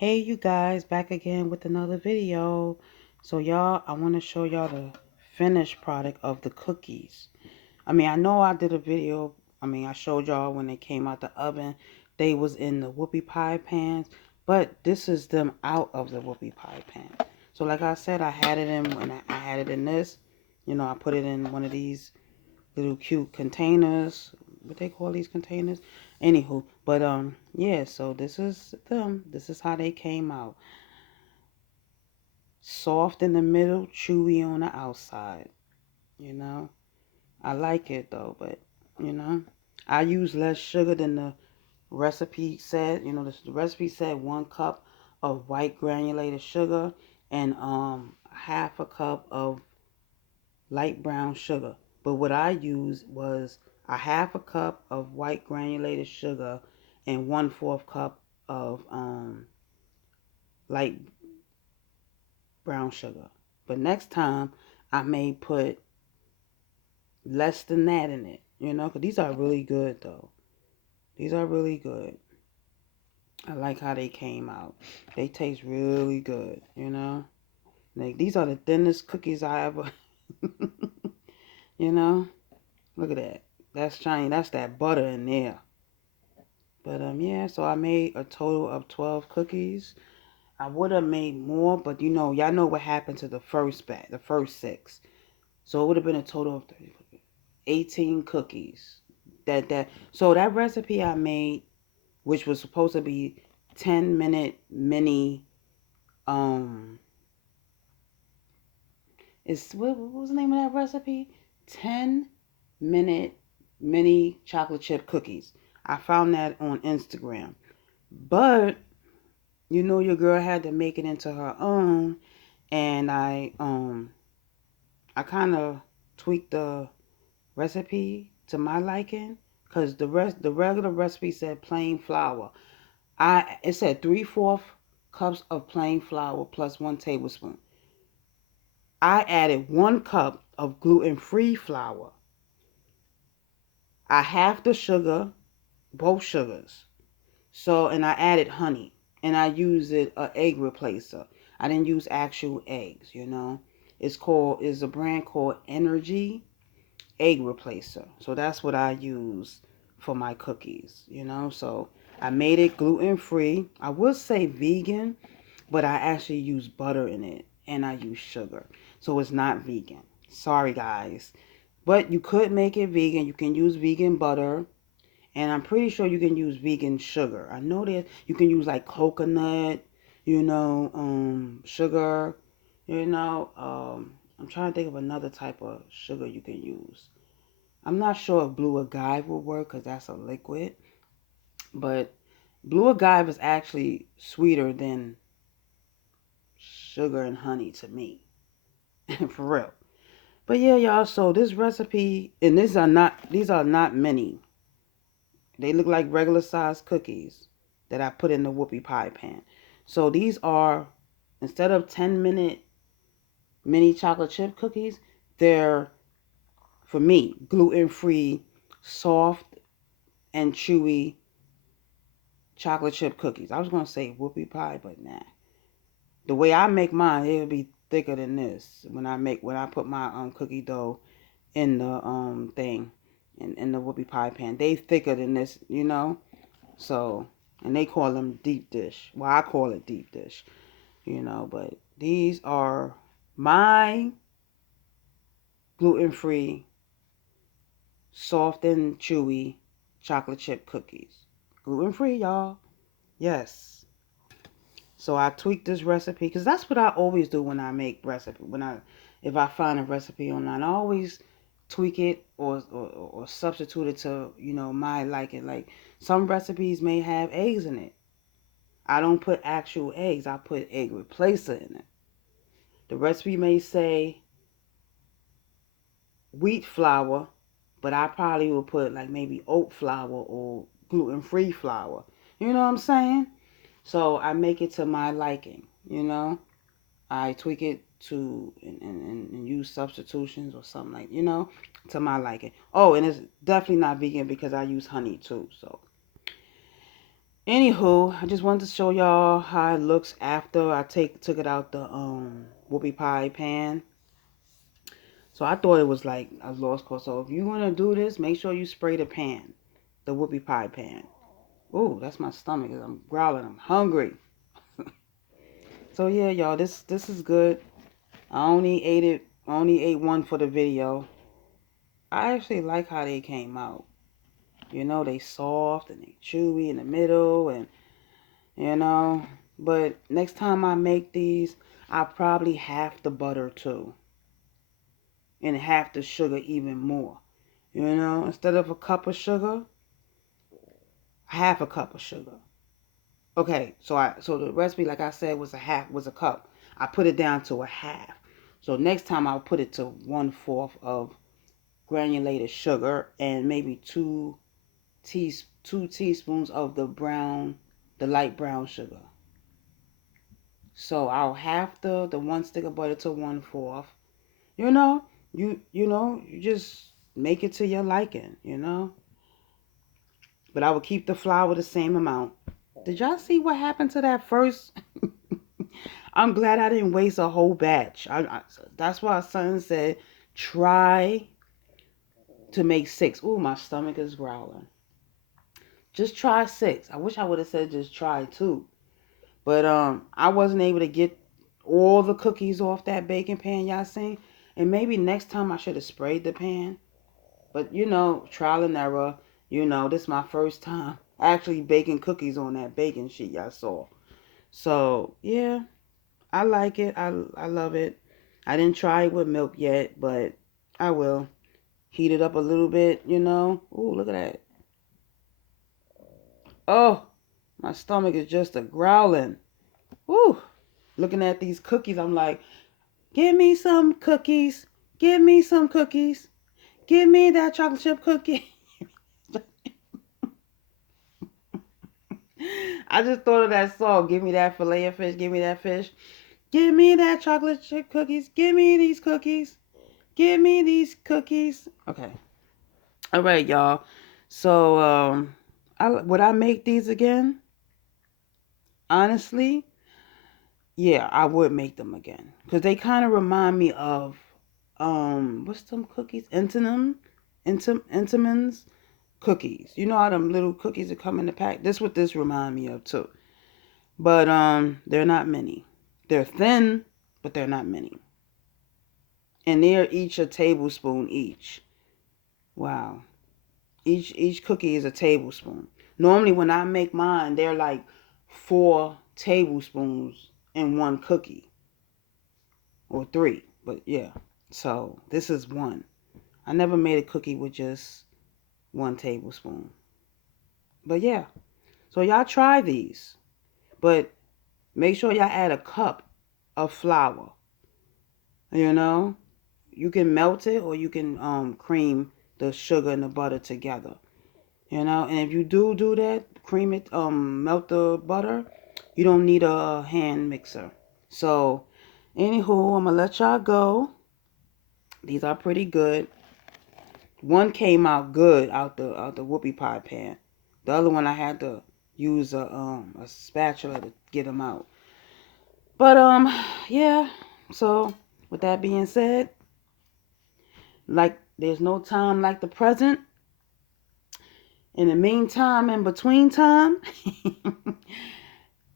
Hey you guys, back again with another video. So y'all, I want to show y'all the finished product of the cookies. I know I did a video. I showed y'all when they came out the oven. They was in the whoopie pie pans, but this is them out of the whoopie pie pan. So like I said, I had it in when I had it in this. I put it in one of these little cute containers. What they call these containers? Anywho, but yeah, so this is them. This is how they came out. Soft in the middle, chewy on the outside. You know, I like it though, but you know, I use less sugar than the recipe said. The recipe said 1 cup of white granulated sugar and half a cup of light brown sugar. But what I used was a half a cup of white granulated sugar and 1/4 cup of light brown sugar. But next time I may put less than that in it, because these are really good though. These are really good. I like how they came out. They taste really good. Like these are the thinnest cookies I ever, you know. Look at that. That's shiny. That's that butter in there. But yeah, so I made a total of 12 cookies. I would have made more, but y'all know what happened to the first batch, the first 6. So it would have been a total of 18 cookies. So that recipe I made, which was supposed to be 10-minute mini um what was the name of that recipe? 10-minute mini chocolate chip cookies. I found that on Instagram. But your girl had to make it into her own, and I kind of tweaked the recipe to my liking, because the regular recipe said plain flour. It said 3/4 cups of plain flour plus 1 tablespoon. I added 1 cup of gluten-free flour. I halved the sugar, both sugars. So, and I added honey, and I used a egg replacer. I didn't use actual eggs. It's a brand called Energy Egg Replacer. So that's what I use for my cookies. So I made it gluten free. I would say vegan, but I actually use butter in it and I use sugar. So it's not vegan. Sorry guys. But you could make it vegan. You can use vegan butter, and I'm pretty sure you can use vegan sugar. I know that you can use like coconut, sugar, I'm trying to think of another type of sugar you can use. I'm not sure if blue agave will work because that's a liquid, but blue agave is actually sweeter than sugar and honey to me, for real. But yeah, y'all. So this recipe, and these are not many. They look like regular size cookies that I put in the whoopie pie pan. So these are, instead of 10-minute mini chocolate chip cookies, they're, for me, gluten free, soft and chewy chocolate chip cookies. I was gonna say whoopie pie, but nah. The way I make mine, it'll be thicker than this. When I put my cookie dough in the thing, in the whoopie pie pan, they thicker than this. So, and they call them deep dish. Well, I call it deep dish. But these are my gluten free, soft and chewy chocolate chip cookies. Gluten free, y'all. Yes. So I tweaked this recipe because that's what I always do when I make recipe. If I find a recipe online, I always tweak it or substitute it to my liking. Like some recipes may have eggs in it. I don't put actual eggs. I put egg replacer in it. The recipe may say wheat flour, but I probably will put like maybe oat flour or gluten-free flour. You know what I'm saying? So I make it to my liking. I tweak it to and use substitutions or something to my liking. Oh, and it's definitely not vegan because I use honey too. So Anywho, I just wanted to show y'all how it looks after I took it out the whoopie pie pan. So I thought it was like a lost cause. So if you want to do this, make sure you spray the pan, the whoopie pie pan. Ooh, that's my stomach. I'm growling. I'm hungry. So yeah, y'all, this is good. I only ate it. Only ate one for the video. I actually like how they came out. You know, they soft and they chewy in the middle, and you know. But next time I make these, I'll probably half the butter too, and half the sugar even more. You know, instead of a cup of sugar, half a cup of sugar. Okay, so the recipe, like I said, was a cup. I put it down to a half. So next time I'll put it to 1/4 of granulated sugar and maybe two teaspoons of the light brown sugar. So I'll half the one stick of butter to 1/4. You know, you just make it to your liking. But I will keep the flour the same amount. Did y'all see what happened to that first? I'm glad I didn't waste a whole batch. That's why son said try to make 6. Ooh, my stomach is growling. Just try 6. I wish I would have said just try 2. But I wasn't able to get all the cookies off that baking pan y'all seen. And maybe next time I should have sprayed the pan. But trial and error. This is my first time actually baking cookies on that baking sheet y'all saw. So yeah, I like it. I love it. I didn't try it with milk yet, but I will. Heat it up a little bit. Ooh, look at that. Oh, my stomach is just a growling. Ooh, looking at these cookies, I'm like, give me some cookies. Give me some cookies. Give me that chocolate chip cookie. I just thought of that song. Give me that fillet of fish. Give me that fish. Give me that chocolate chip cookies. Give me these cookies. Give me these cookies. Okay. All right, y'all. So, would I make these again? Honestly, yeah, I would make them again because they kind of remind me of what's them cookies? Intamins cookies. You know how them little cookies that come in the pack. This what this remind me of too. But they're not many. They're thin, but they're not many. And they're each a tablespoon each. Wow. Each cookie is a tablespoon. Normally when I make mine, they're like 4 tablespoons in one cookie. Or 3. But yeah. So this is 1. I never made a cookie with just 1 tablespoon. But yeah. So y'all try these. But make sure y'all add a cup of flour. You know? You can melt it or you can cream the sugar and the butter together. And if you do that, cream it, melt the butter, you don't need a hand mixer. So, anywho, I'm gonna let y'all go. These are pretty good. One came out good out the whoopie pie pan. The other one I had to use a spatula to get them out. But yeah. So with that being said, like there's no time like the present. In the meantime, in between time,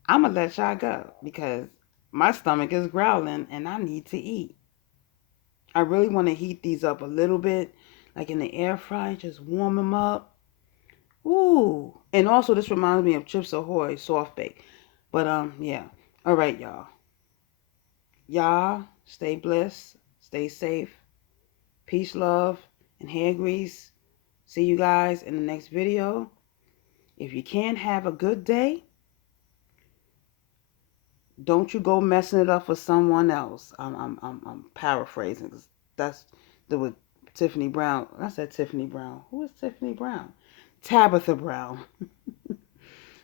I'm gonna let y'all go because my stomach is growling and I need to eat. I really want to heat these up a little bit, like in the air fryer, just warm them up. Ooh. And also this reminds me of Chips Ahoy soft bake. But yeah. All right, y'all. Y'all stay blessed, stay safe. Peace, love, and hair grease. See you guys in the next video. If you can't have a good day, don't you go messing it up for someone else. I'm paraphrasing because that's the Tiffany Brown. I said Tiffany Brown. Who is Tiffany Brown? Tabitha Brown.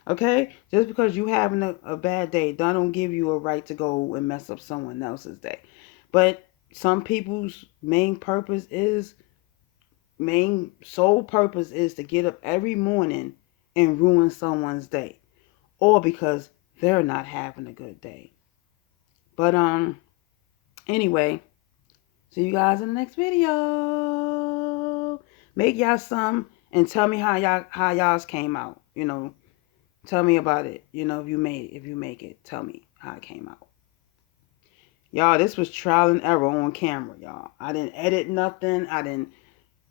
Okay? Just because you having a bad day, that don't give you a right to go and mess up someone else's day. But some people's main sole purpose is to get up every morning and ruin someone's day. or because they're not having a good day. But anyway, see you guys in the next video. Make y'all some and tell me how y'all's came out. Tell me about it. If you make it, tell me how it came out. Y'all, this was trial and error on camera, y'all. I didn't edit nothing.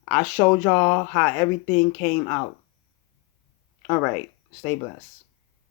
I showed y'all how everything came out. All right. Stay blessed.